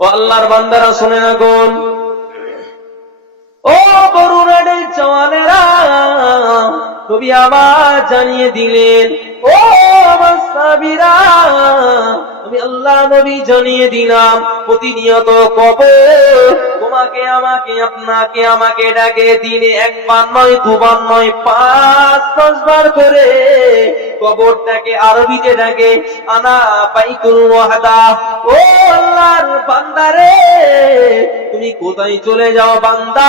ও আল্লাহর বান্দারা শুনে রাখুন, ও বরুণাদের জওয়ানেরা, নবী আবার জানিয়ে দিলেন, ও আমার সাহাবীরা, আমি আল্লাহ নবী জানিয়ে দিলাম, প্রতিনিয়ত কবর তোমাকে আমাকে আপনাকে আমাকে ডাকে। দিনে একবার নয়, দুবার নয়, ৫ বার করে কবরটাকে আরবিতে ডাকে, আনা বাইতুল ওয়াহদা। ও আল্লাহর বান্দারে, তুমি কোথায় চলে যাও বান্দা?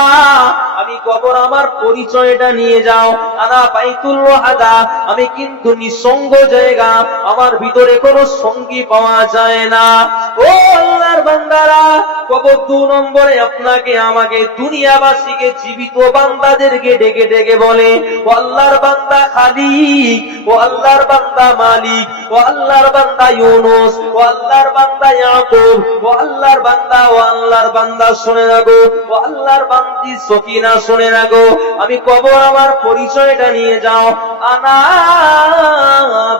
আমি কবর, আমার পরিচয়টা নিয়ে যাও। আনা বাইতুল ওয়াহদা, আমি কিন্তু নিঃসঙ্গ জায়গা, আমার ভিতরে কোনো সঙ্গী পাওয়া যায় না। ও আল্লাহর বান্দারা, কবর ২ নম্বরে আপনাকে আমাকে দুনিয়াবাসীকে জীবিত বান্দাদেরকে ডেকে ডেকে বলে, ও আল্লাহর বান্দা খালিক, ও আল্লাহর বান্দা মালিক, ও আল্লাহর বান্দা ইউনুস, ও আল্লাহর বান্দা ইয়াকুব, ও আল্লাহর বান্দা, ও আল্লাহর বান্দা শুনে রাখো, ও আল্লাহর বান্দি সকিনা শুনে রাখো, আমি কবর আমার পরিচয়টা নিয়ে যাও। আনা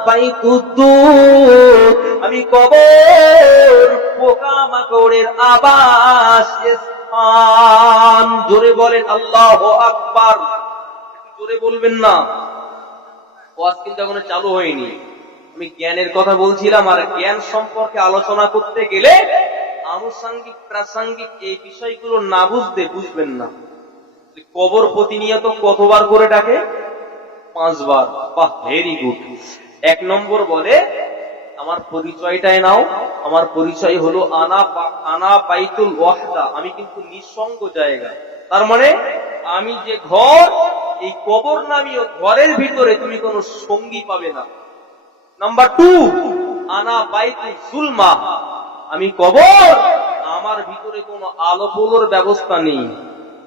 বাইতুদ্দুর, আমি কবর পোকামাকড়ের আবাস স্থান। জোরে বলেন আল্লাহু আকবার। জোরে বলবেন না, ওয়াজ কিন্তু এখনো চালু হয়নি। আমি জ্ঞানের কথা বলছিলাম, আর জ্ঞান সম্পর্কে আলোচনা করতে গেলে আনুষঙ্গিক প্রাসঙ্গিক এই বিষয়গুলো না বুঝতে বুঝবেন না। কবর প্রতিনিয়ত কতবার করে ডাকে? ৫ বার। বাহ, ভেরি গুড। ১ নম্বর বলে, আমার পরিচয়টাই নাও। আমার পরিচয় হলো আনা বাইতুল ওয়াহদা, আমি কিন্তু নিঃসঙ্গ জায়গা। তার মানে আমি যে ঘর, এই কবর নামীয় ঘরের ভিতরে তুমি কোনো সঙ্গী পাবে না। নাম্বার ২, আনা বাইতুল যুলমা, আমি কবর, আমার ভিতরে কোনো আলো পোলোর ব্যবস্থা নেই,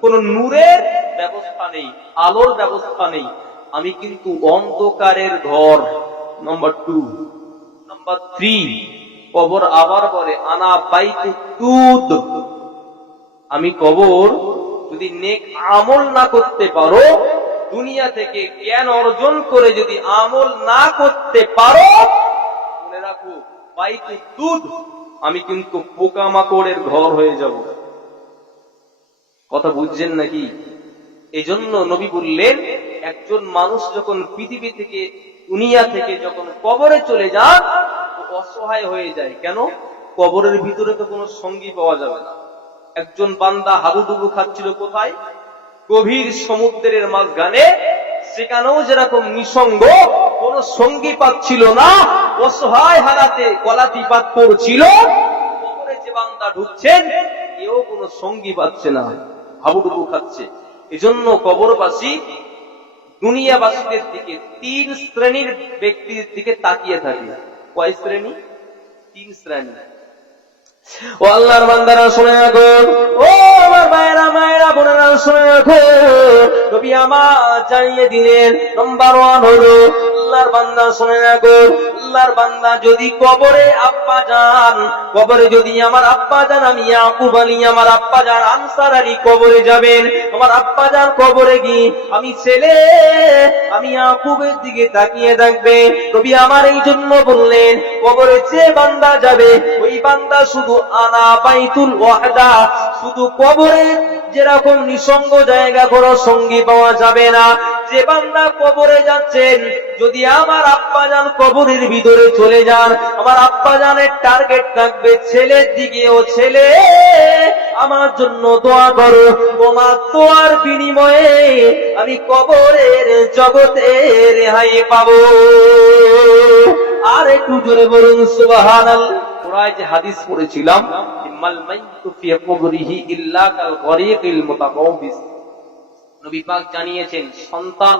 কোনো নূরের ব্যবস্থা নেই, আলোর ব্যবস্থা নেই, আমি কিন্তু অন্ধকারের ঘর। নাম্বার ২। নাম্বার ৩, কবর আবার বলে আনা বাইতুত তুদ, আমি কবর, যদি নেক আমল না করতে পারো, দুনিয়া থেকে জ্ঞান অর্জন করে যদি আমল না করতে পারো, মনে রাখো বাইতুত তুদ, আমি কিন্তু পোকামাকড়ের ঘর হয়ে যাব। কথা বুঝছেন নাকি? এই জন্য নবী বললেন, একজন মানুষ যখন পৃথিবী থেকে, দুনিয়া থেকে যখন কবরে চলে যান, অসহায় হয়ে যায়। কেন? কবরের ভিতরে তো কোনো সঙ্গী পাওয়া যাবে না। একজন বান্দা হাবুডুবু খাচ্ছিল কোথায়? গভীর সমুদ্রের মাঝখানে, সেখানেও যেরকম নিঃসঙ্গ, কোনো সঙ্গী পাচ্ছিল না, অসহায় হালাতে গলাতিপাত করছিল, কবরে যে বান্দা ঢুকছেন, এও কোনো সঙ্গী পাচ্ছে না, হাবুডুবু খাচ্ছে। এজন্য কবরবাসী দুনিয়াবাসীদের দিকে ৩ শ্রেণীর ব্যক্তির দিকে তাকিয়ে থাকে। কয় শ্রেণী? ৩ শ্রেণী। ও আল্লাহর বান্দারা শুনে রাখো, ও আমার ভাইয়েরা মায়েরা বোনেরা শুনে রাখো, নবী আমার জানিয়ে দিলেন, নাম্বার 1 হলো আল্লাহর বান্দা শুনে রাখো, আল্লাহর বান্দা যদি কবরে আব্বা যান, কবরে যদি আমার আব্বা যান, আমি ইয়াকুব আলী, আমার আব্বা যান আনসার আলী কবরে যাবেন, আমার আব্বা যান কবরে গিয়ে আমি ছেলে, আমি ইয়াকুবের দিকে তাকিয়ে থাকবে। নবী আমার এই জন্য বললেন, কবরে যে বান্দা যাবে, ওই বান্দা শুধু আনা বাইতুল ওয়াহদা, শুধু কবরে যেরকম নিঃসঙ্গ জায়গা, কোনো সঙ্গী পাওয়া যাবে না। যে বান্দা কবরে যাচ্ছেন, যদি আমার আব্বা জান কবরের ভিতরে চলে যান, আমার আব্বা জানের টার্গেট থাকবে ছেলের দিকে, ও ছেলে আমার জন্য দোয়া করো, তোমার দোয়ার বিনিময়ে আমি কবরের জগতে রেহাই পাবো। আর একটু জোরে বলুন সুবহানাল্লাহ। ওরাই যে হাদিস পড়েছিলাম, মাল মাইতু ফি কবরিহি ইল্লা কাল গরিকিল মুতাকাব্বিস, নবী পাক জানিয়েছেন, সন্তান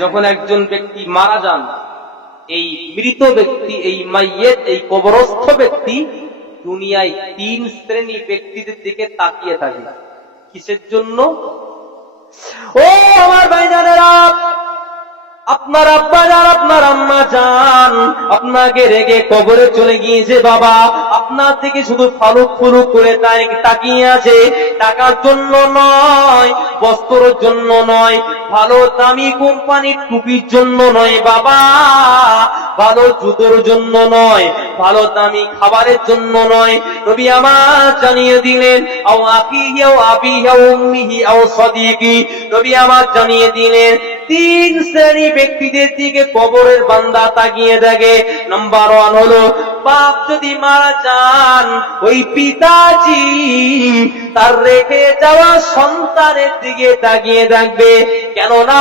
যখন একজন ব্যক্তি মারা যান, এই মৃত ব্যক্তি, এই মাইয়েত, এই কবরস্থ ব্যক্তি দুনিয়ায় ৩ শ্রেণী ব্যক্তিদের দিকে তাকিয়ে থাকে। কিসের জন্য? ও আমার ভাইজানেরা, আপনার আব্বা যান, আপনার আম্মা যান আপনাকে রেখে কবরে চলে গিয়েছে বাবা, আপনার থেকে শুধু ফালুক ফুলুক করে তাকিয়ে আছে, টাকার জন্য নয়, বস্ত্রের জন্য নয়, ভালো দামি কোম্পানির টুপির জন্য নয় বাবা, ভালো জুতোর জন্য নয়, ভালো দামি খাবারের জন্য নয়। নবী আমার জানিয়ে দিলেন, আও আকিহি আও আবিহি আও উম্মিহি আও সাদিকি, নবী আমার জানিয়ে দিলেন তিন শ্রেণী ব্যক্তিদের দিকে কবরের বান্দা তাকিয়ে দেখে। নাম্বার 1 হলো, বাপ যদি মারা যান, ওই পিতাজি তার রেখে যাওয়া সন্তানের দিকে তাকিয়ে দেখবে। কেননা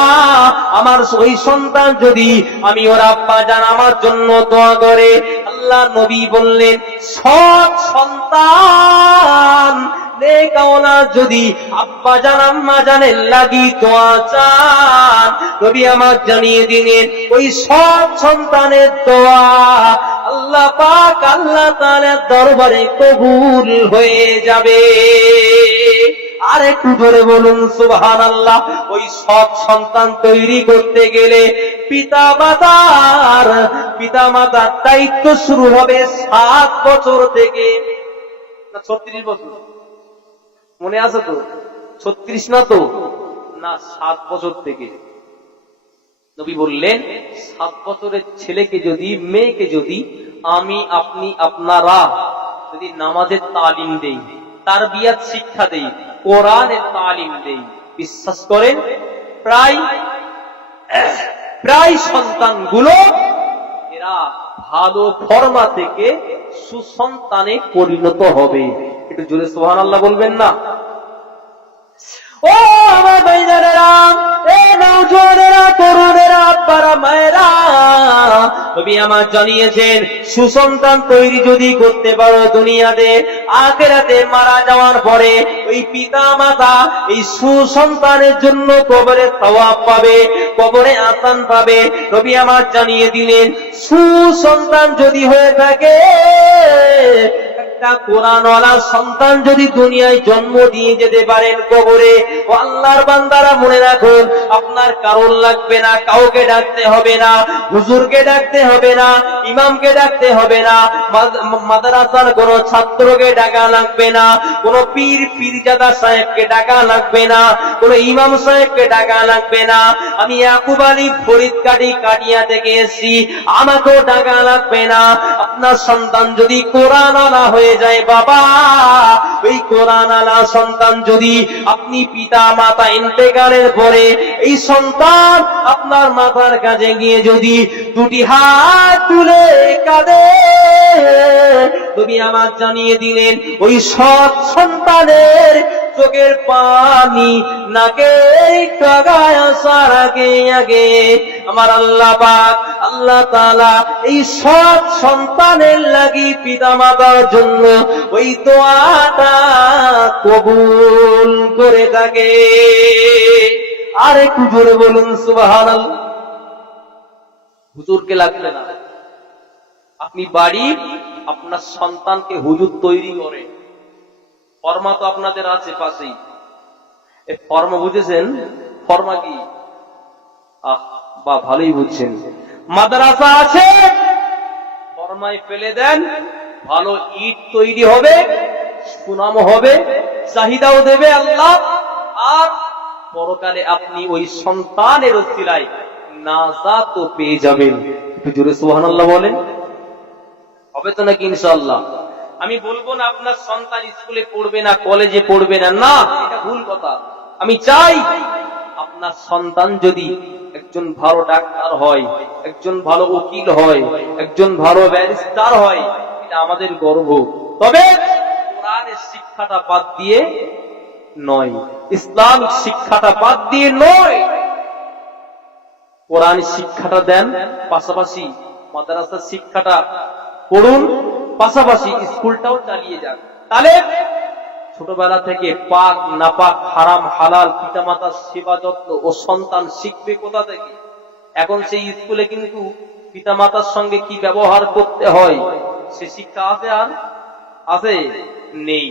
আমার ওই সন্তান যদি, আমি ওর আব্বা জান আমার জন্য দোয়া করে, আল্লাহ নবী বললেন সৎ সন্তান নেকাওয়ালা যদি আব্বা জান আম্মা জানের লাগি দোয়া চান, নবী আমার জানিয়ে দিলেন ওই সৎ সন্তানের দোয়া আল্লাহ পাক আল্লাহ তাআলার দরবারে কবুল হয়ে যাবে। আর একটু জোরে বলুন সুবহানাল্লাহ। ওই সৎ সন্তান তৈরি করতে গেলে পিতা মাতার দায়িত্ব শুরু হবে 7 বছর থেকে, না 36 বছর, মনে আছে তো? 36 না তো, না 7 বছর থেকে। নবী বললেন 7 বছরের ছেলেকে যদি, মেয়েকে যদি আমি আপনি আপনারা যদি নামাজের তালিম দেই, তারবিয়াত শিক্ষা দেই, কোরআনের তালিম দেই, বিশ্বাস করেন প্রায় সন্তানগুলো এরা ভালো ফরমা থেকে সুসন্তানে পরিণত হবে। একটু জোরে সুবহানাল্লাহ বলবেন না? ও আমার ভাইজানেরা, এ নওজোয়ানেরা, তরুণেরা, আব্বারা, মায়েরা, নবী আমার জানিয়েছেন সুসন্তান তৈরি যদি করতে পারো দুনিয়াতে, আখিরাতে মারা যাওয়ার পরে ওই পিতা মাতা এই সুসন্তানের জন্য কবরে সওয়াব পাবে, কবরে আসান পাবে। নবী আমার জানিয়ে দিলেন সুসন্তান যদি হয়ে থাকে, একটা কোরআনওয়ালা সন্তান যদি দুনিয়ায় জন্ম দিয়ে যেতে পারেন কবরে, ও আল্লাহর বান্দারা মনে রাখুন, আপনার কারণ লাগবে না, কাউকে ডাকতে হবে না, হুজুরকে ডাকতে হবে না, ইমামকে ডাকতে হবে না, মাদ্রাসার কোন ছাত্রকে ডাকা লাগবে না, কোন পীরজাদা সাহেবকে ডাকা লাগবে না, কোন ইমাম সাহেবকে ডাকা লাগবে না। আমি ইয়াকুব আলী ফরিদ কাটিয়া থেকে এসেছি, আমাকেও ডাকা লাগবে না। আপনার সন্তান যদি কোরআনওয়ালা হয়ে যায় বাবা, ওই কোরআনওয়ালা সন্তান যদি আপনি পিতা মাতা ইন্তেকালের পরে এই সন্তান আপনার মাথার কাছে গিয়ে যদি দুটি হাত তুলে কাঁদে, তুমি আমার জানিয়ে দিলেন ওই সৎ সন্তানের চোখের পানি নাকে কাগায় আসার আগে আমার আল্লাহ পাক আল্লাহ তাআলা এই সৎ সন্তানের লাগি পিতা মাতার জন্য ওই দোয়াটা কবুল করে থাকে। আর একটু জোরে বলুন সুবহানাল্লাহ। হুজুরকে লাগবে না, আপনি বাড়ি আপনার সন্তানকে হুজুর তৈরি করেন। ফরমা তো আপনাদের আছে পাশেই, এই ফরমা বুঝেছেন? ফরমা কি? বা ভালোই বুঝছেন। মাদ্রাসা আছে, ফরমায় ফেলে দেন, ভালো ইট তৈরি হবে, সুনাম হবে, চাহিদাও দেবে আল্লাহ, আর পরকালে আপনি ওই সন্তানের ওসিলায় নাজাত পেয়ে যাবেন। একটু জোরে সুবহানাল্লাহ বলেন। হবে তো নাকি ইনশাআল্লাহ? আমি বলবো না আপনার সন্তান স্কুলে পড়বে না, কলেজে পড়বে না, না, এটা ভুল কথা। আমি চাই আপনার সন্তান যদি একজন ভালো ডাক্তার হয়, একজন ভালো উকিল হয়, একজন ভালো ব্যারিস্টার হয়, এটা আমাদের গর্ব। তবে কোরআনের শিক্ষাটা বাদ দিয়ে নয়, ইসলামিক শিক্ষাটা বাদ দিয়ে নয়। কোরআন শিক্ষাটা দেন, পাশাপাশি মাদ্রাসার শিক্ষাটা পড়ুন, পাশাপাশি স্কুলটাও চালিয়ে যান। তাহলে ছোটবেলা থেকে পাক নাপাক, হারাম হালাল, পিতামাতার সেবা যত্ন ও সন্তান শিখবে কোথা থেকে? এখন সেই স্কুলে কিন্তু পিতামাতার সঙ্গে কি ব্যবহার করতে হয় সে শিক্ষা আছে? আর আছে? নেই।